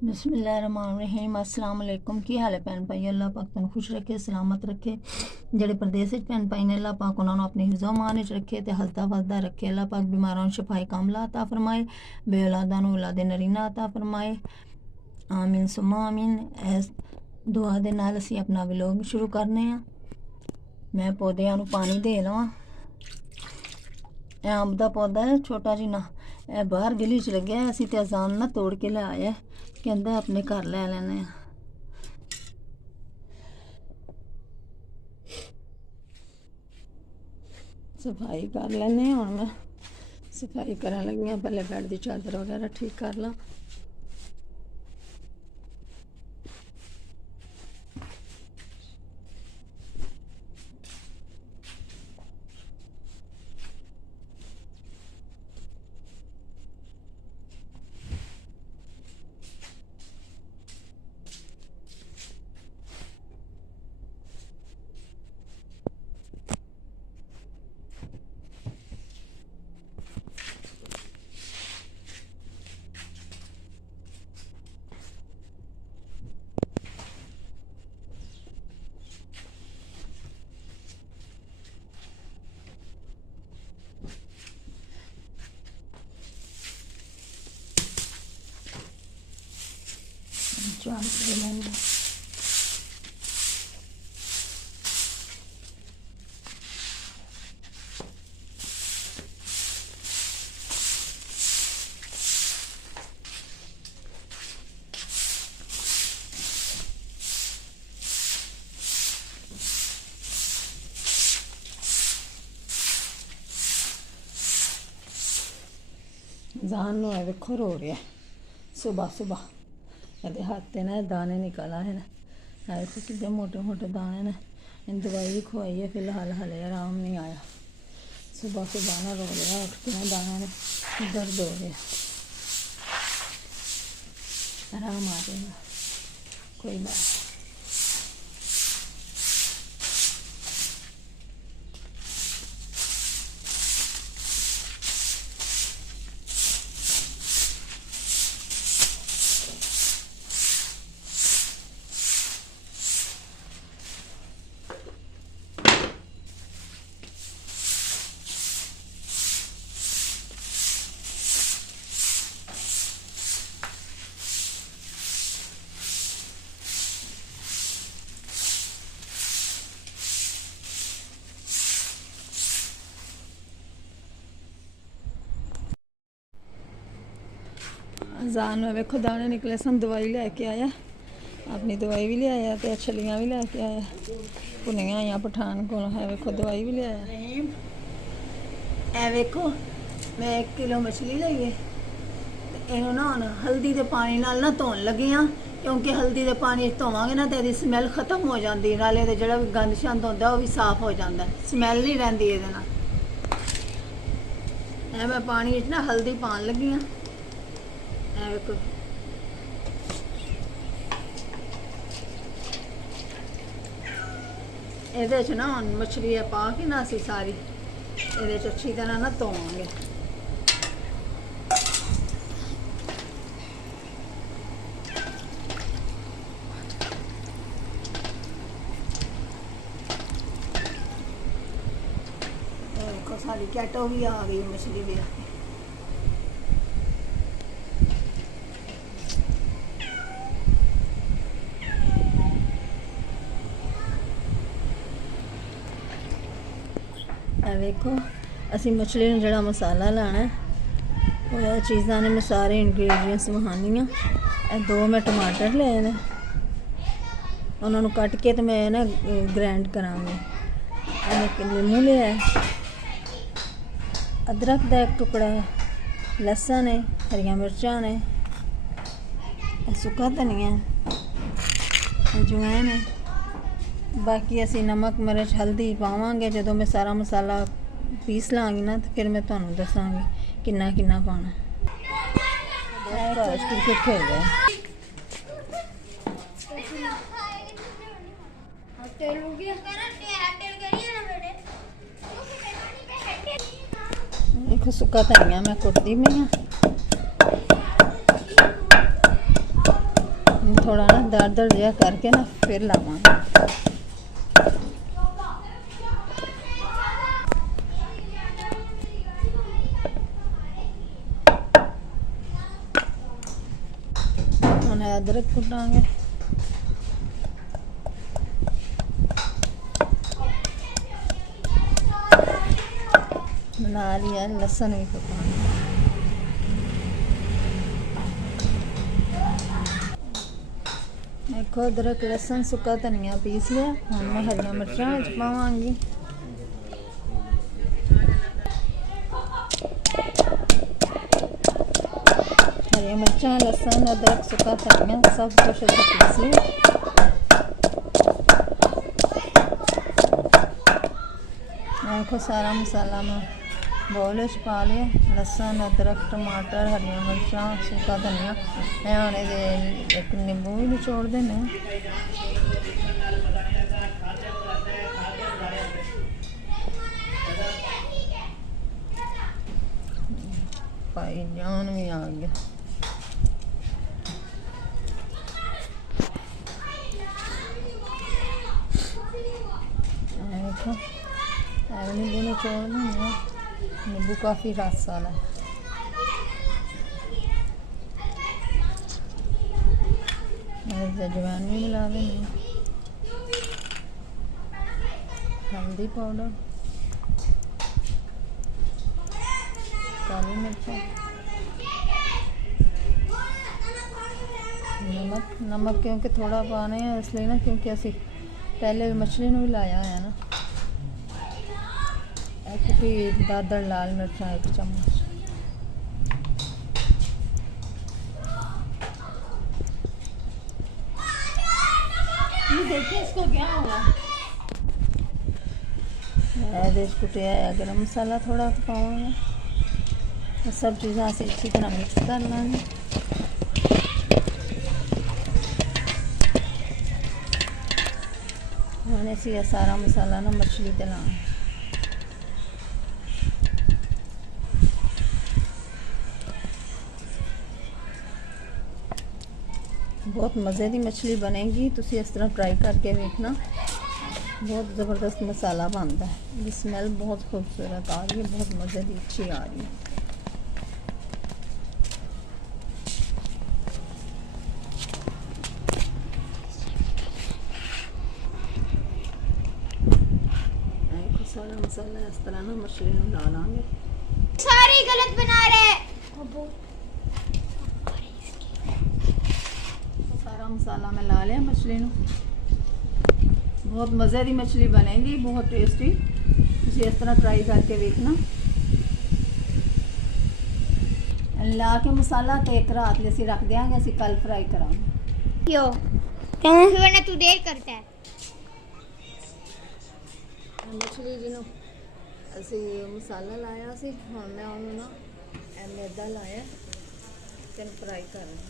बिस्मिल्लाहिर्रहमानिर्रहीम। अस्सलाम वालेकुम। की हाल है भैन भाई? अल्लाह पाक तुम खुश रखे, सलामत रखे। जेडे प्रदेश भैन भाई ने अल्लाह पाक उन्होंने अपनी हिफ्ज़ो मान रखे तो हसदा वसदा रखे। अल्लाह पाक बीमारों शफाई कामला अता फरमाए, बेऔलादा नूं औलादे नरीना अता फरमाए। आमीन सुम्मा आमीन। इस दुआ दे नाल असीं अपना व्लॉग शुरू करने आ। मैं पौधिਆਂ ਨੂੰ पानी दे लवां। ਇਹ ਅੰਬ ਦਾ पौधा है छोटा जिन्ना, ਇਹ बाहर गली च लग्या है। असीं ते अजान ना तोड़ के ले आया, कहंदा अपने घर ले लैने आ। सफाई कर लैने। हुण मैं सफाई करन लगी हाँ। पहले बैड की चादर वगैरह ठीक कर ला। चार लेंगे। जान नो है वेखो रो रहा है सुबह सुबह। ये हाथ ना दाने निकल आए हैं। ऐसे कितने मोटे मोटे दाने ने। इन दवाई भी खुआई है, फिलहाल हले आराम नहीं आया। सुबह सुबह ना रो रहा, उठते ना दाने ने दर्द हो रहा। आराम आ जाएगा, कोई बात। अजान में वेखो दाने निकले सन। दवाई लैके आया, अपनी दवाई भी ले आया तो छलियाँ भी लैके आया। भुनियां आईया पठान को है। वेखो दवाई भी ले आया। ए वेखो मैं 1 किलो मछली ली है। इनू ना हुण हल्दी के पानी नाल ना धोन लगी हाँ, क्योंकि हल्दी के पानी धोवांगे ना तो इसकी स्मैल खत्म हो जाती। नाले तो जो भी गंद शंद होंदा वो भी साफ हो जाता, स्मैल नहीं रहिंदी इहदे नाल। मैं पानी ना हल्दी पान लगी हाँ। वेखो ਇਹਦੇ 'ਚ ना मछली पा के ना असी सारी ਇਹਦੇ 'ਚ अच्छी तरह ना धोवांगे। देखो सारी कैटो भी आ गई, मछली भी आ गई। वेखो असी मछली में जड़ा मसाला लाना वो चीज़ा ने मैं सारे इनग्रीडियंट्स वहानियाँ। 2 मैं टमाटर ले ने, उन्होंने कट के तो मैं ना ग्राइंड करांगी। एक नींबू लिया, अदरक का 1 टुकड़ा, लसन है, हरिया मिर्चा ने, सुक्का धनिया, अजवाइन है। बाकी असी नमक मिर्च हल्दी पावांगे जो मैं सारा मसाला पीस लाँगी ना, तो फिर मैं तुहानू दसांगी किन्ना किन्ना पाना। क्रिकेट खेल रहे देखो सुक्का धनिया मैं कुटदी में हाँ। थोड़ा ना दर जहा करके ना फिर लावांगे। ਹੁਣ अदरक कुटांगे। ਨਾਲ ਹੀ लहसुन भी कुटांगे। देखो अदरक लहसुन सुक्का धनिया पीस लिया। हम मैं हरियां मिर्चां विच पावांगी। हरियां मिर्चां लहसुन अदरक सुक्का धनिया सब कुछ पीस लिया। देखो सारा मसाला मैं बोल पा लिया। लहसुन अदरक टमाटर हरियां मिर्चां सुक्का धनिया। मैं हुण एक नींबू भी निचोड़ देने। भाई जान भी आ गया। देखो नींबू निचोड़ देंगे। नींबू काफ़ी रस वाला है। अजवाइन भी मिला देंगे। हल्दी पाउडर काली मिर्च नमक क्योंकि थोड़ा पाने हैं इसलिए ना क्योंकि असी पहले मछली भी लाया है ना। एक दादर लाल मिर्चा 1 चम्मच। ये देखिए इसको क्या हुआ। कुटिया गरम मसाला थोड़ा पाऊंगा। सब चीज़ें से अच्छी तरह मिक्स कर लेंगे। हमने से सारा मसाला ना मछली ते लाना। बहुत मज़े की मछली बनेगी। तुसी इस तरह ट्राई करके देखना। बहुत ज़बरदस्त मसाला बनता है। स्मेल बहुत खूबसूरत आ रही है। बहुत मज़े की अच्छी आ रही है। सारा मसाला इस तरह ना मछली में डालेंगे। सारी गलत बना रहे। सारा मसाला मैं ला लिया मछली में। बहुत मज़े की मछली बनेगी। बहुत टेस्टी। तुसी इस तरह ट्राई करके देखना। ला के मसाला तो एक रात ले रख देंगे। असी कल फ्राई करांगे। क्यों वरना तू देर करता है। मछली जिन्हों असी मसाला लाया सी। हुण मैं उन्होंने ना मैदा लाया ते फ्राई करना।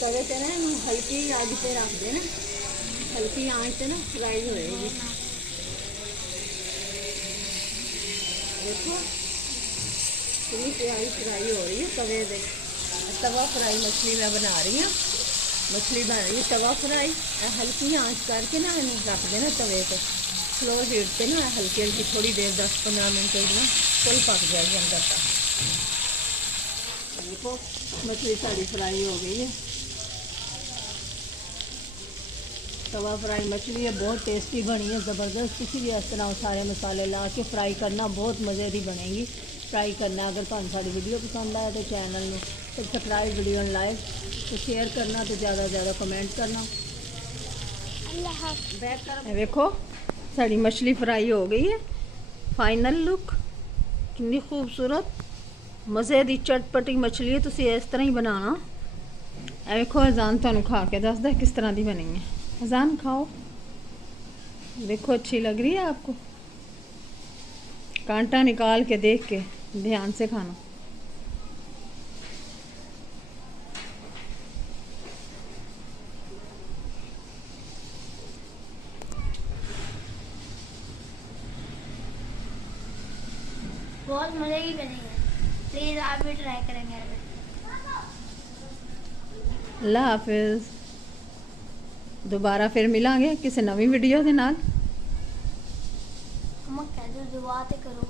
तवे पे ना हल्की आग पे रख देना, हल्की आंच पे ना फ्राई होएगी। देखो कितनी प्यारी फ्राई हो रही है तवे पे। तवा फ्राई मछली मैं बना रही हूँ, मछली बन रही है तवा फ्राई। हल्की आंच करके ना रख देना तवे पे, स्लो हीट पे ना हल्की हल्की थोड़ी देर 10-15 मिनट तक ना फुल पक जाएगी अंदर तक। देखो मछली सारी फ्राई हो गई है। तवा फ्राई मछली है, बहुत टेस्टी बनी है, ज़बरदस्त। किसी भी इस तरह सारे मसाले ला के फ्राई करना, बहुत मज़े की बनेगी। ट्राई करना। अगर तुहानू साडी वीडियो पसंद आए तो चैनल में सब्सक्राइब, वीडियो लाइक तो शेयर करना, तो ज़्यादा से ज़्यादा कमेंट करना। देखो साड़ी मछली फ्राई हो गई है। फाइनल लुक कितनी खूबसूरत मज़े की चटपटी मछली है। तुसी इस तरह ही बनाना। देखो अजान तुहानू खा के दस दे किस तरह की बनी है। अजान खाओ, देखो अच्छी लग रही है आपको। कांटा निकाल के देख के ध्यान से खाना। बहुत मजे की बनेगी, प्लीज आप भी ट्राई करेंगे। अल्लाह हाफिज। दोबारा फिर मिलांगे किसी नवी वीडियो के नाल। हम कह दो दुआ ते करो।